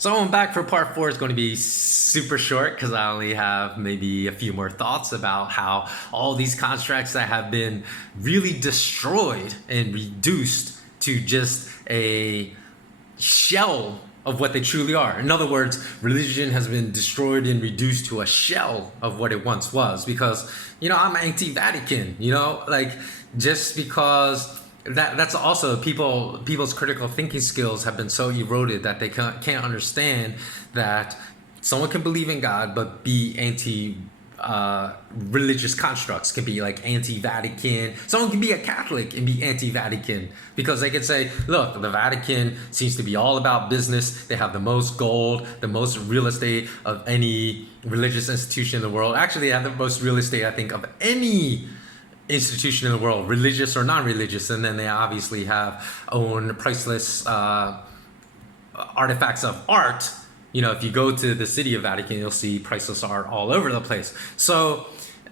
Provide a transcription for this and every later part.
So I'm back for part four. It's going to be super short because I only have maybe a few more thoughts about how all these constructs that have been really destroyed and reduced to just a shell of what they truly are. In other words, religion has been destroyed and reduced to a shell of what it once was. Because, I'm anti-Vatican, like just because that's also people's critical thinking skills have been so eroded that they can't understand that someone can believe in God but be anti religious constructs, can be like anti-Vatican. Someone can be a Catholic and be anti-Vatican because they can say, look, the Vatican seems to be all about business. They have the most gold, the most real estate of any religious institution in the world. Actually, they have the most real estate, I think, of any institution in the world, religious or non-religious. And then they obviously own priceless artifacts of art. If you go to the city of Vatican, you'll see priceless art all over the place. So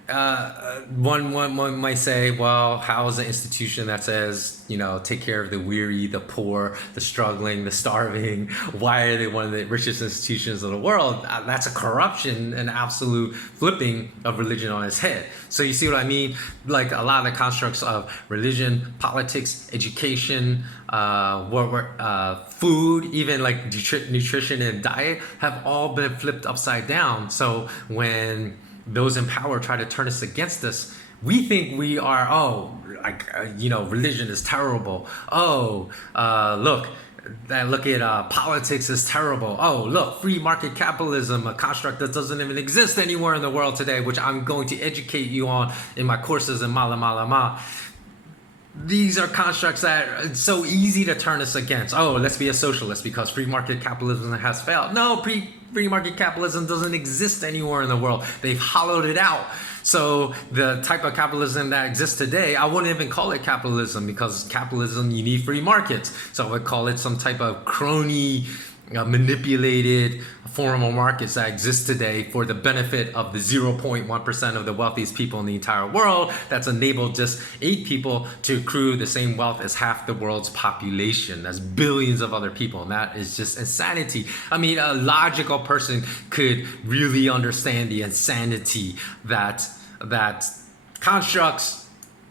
one might say, well, how is an institution that says, take care of the weary, the poor, the struggling, the starving, why are they one of the richest institutions of the world? That's a corruption, an absolute flipping of religion on its head. So you see what I mean? Like a lot of the constructs of religion, politics, education, food, even like nutrition and diet have all been flipped upside down. So when those in power try to turn us against us, we think we are, religion is terrible. Look at politics is terrible. Oh, look, free market capitalism, a construct that doesn't even exist anywhere in the world today, which I'm going to educate you on in my courses in Mala Mala Ma. These are constructs that it's so easy to turn us against. Oh, let's be a socialist because free market capitalism has failed. No, free market capitalism doesn't exist anywhere in the world. They've hollowed it out. So the type of capitalism that exists today, I wouldn't even call it capitalism because capitalism, you need free markets. So I would call it some type of crony, manipulated form of markets that exist today for the benefit of the 0.1% of the wealthiest people in the entire world that's enabled just 8 people to accrue the same wealth as half the world's population. That's billions of other people, and that is just insanity. I mean, a logical person could really understand the insanity that constructs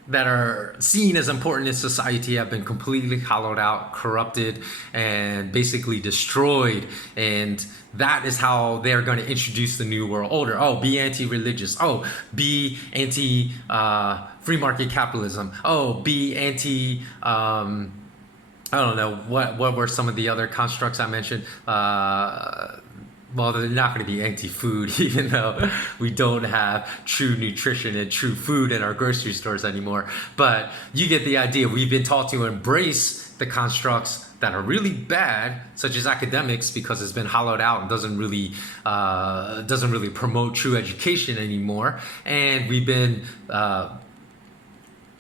that are seen as important in society have been completely hollowed out, corrupted, and basically destroyed. And that is how they're going to introduce the new world order. Oh, be anti-religious. Oh, be anti-free market capitalism. Oh, be anti... I don't know, what were some of the other constructs I mentioned? Well, they're not going to be anti-food, even though we don't have true nutrition and true food in our grocery stores anymore. But you get the idea. We've been taught to embrace the constructs that are really bad, such as academics, because it's been hollowed out and doesn't really promote true education anymore. And we've been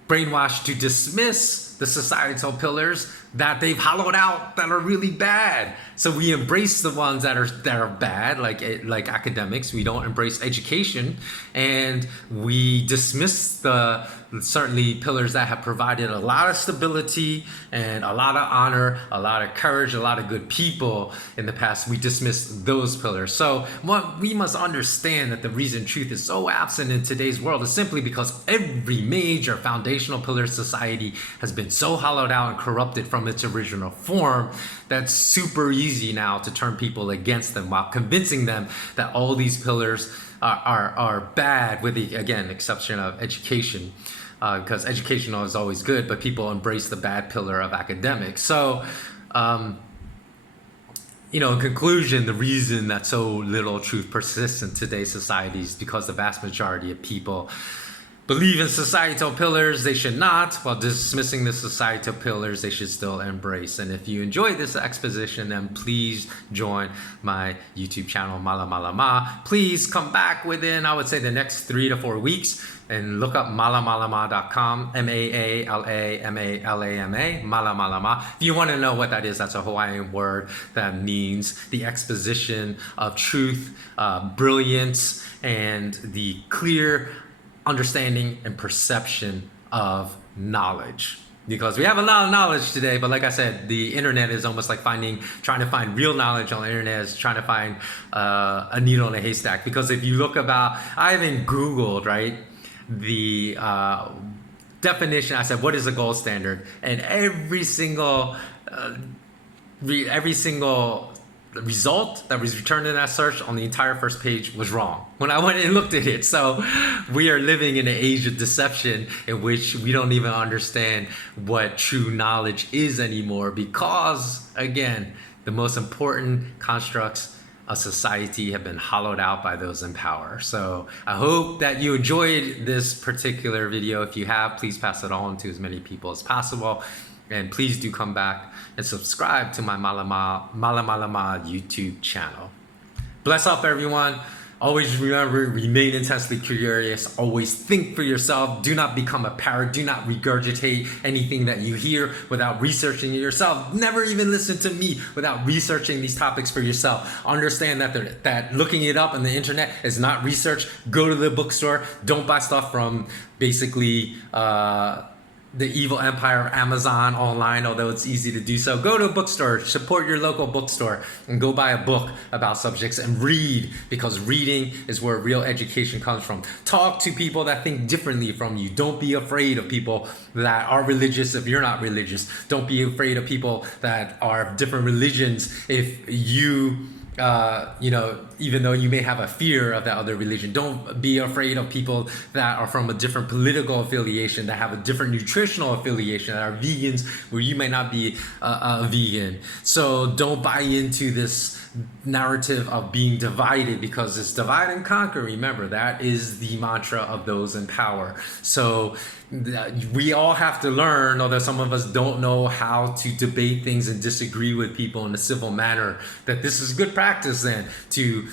brainwashed to dismiss the societal pillars that they've hollowed out that are really bad. So we embrace the ones that are bad, like academics. We don't embrace education, and we dismiss the certainly pillars that have provided a lot of stability and a lot of honor, a lot of courage, a lot of good people in the past. We dismiss those pillars. So what we must understand that the reason truth is so absent in today's world is simply because every major foundational pillar of society has been so hollowed out and corrupted from its original form that's super easy now to turn people against them while convincing them that all these pillars are bad, with the, again, exception of education, because educational is always good, but people embrace the bad pillar of academics. So, in conclusion, the reason that so little truth persists in today's society is because the vast majority of people believe in societal pillars they should not, while dismissing the societal pillars they should still embrace. And if you enjoyed this exposition, then please join my YouTube channel, Mala Mala Ma. Please come back within, I would say, the next 3 to 4 weeks and look up malamalama.com, MAALAMALAMA, Mala Mala Ma. If you want to know what that is, that's a Hawaiian word that means the exposition of truth, brilliance, and the clear understanding and perception of knowledge. because we have a lot of knowledge today, but like I said, the internet is almost like trying to find real knowledge on the internet is trying to find a needle in a haystack. Because if you look I even Googled, right, the definition. I said, what is a gold standard? And every single result that was returned in that search on the entire first page was wrong when I went and looked at it. So we are living in an age of deception in which we don't even understand what true knowledge is anymore, because again, the most important constructs of society have been hollowed out by those in power. So I hope that you enjoyed this particular video. If you have, please pass it on to as many people as possible. And please do come back and subscribe to my Malama YouTube channel. Bless up, everyone. Always remember, remain intensely curious. Always think for yourself. Do not become a parrot. Do not regurgitate anything that you hear without researching it yourself. Never even listen to me without researching these topics for yourself. Understand that looking it up on the internet is not research. Go to the bookstore. Don't buy stuff from basically the evil empire of Amazon online, although it's easy to do so. Go to a bookstore, support your local bookstore, and go buy a book about subjects and read, because reading is where real education comes from. Talk to people that think differently from you. Don't be afraid of people that are religious if you're not religious. Don't be afraid of people that are of different religions if you even though you may have a fear of that other religion. Don't be afraid of people that are from a different political affiliation, that have a different nutritional affiliation, that are vegans where you may not be a vegan. So don't buy into this narrative of being divided, because it's divide and conquer. Remember, that is the mantra of those in power. So we all have to learn, although some of us don't know how to debate things and disagree with people in a civil manner, that this is good practice then to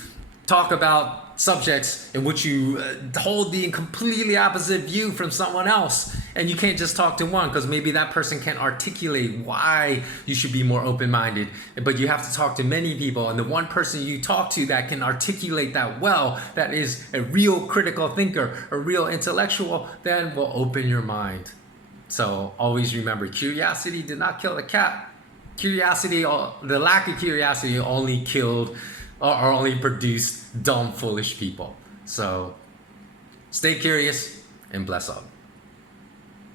talk about subjects in which you hold the completely opposite view from someone else. And you can't just talk to one, because maybe that person can articulate why you should be more open-minded. But you have to talk to many people, and the one person you talk to that can articulate that well, that is a real critical thinker, a real intellectual, then will open your mind. So always remember, curiosity did not kill the cat. Curiosity, the lack of curiosity only killed or only produced dumb, foolish people. So stay curious and bless up.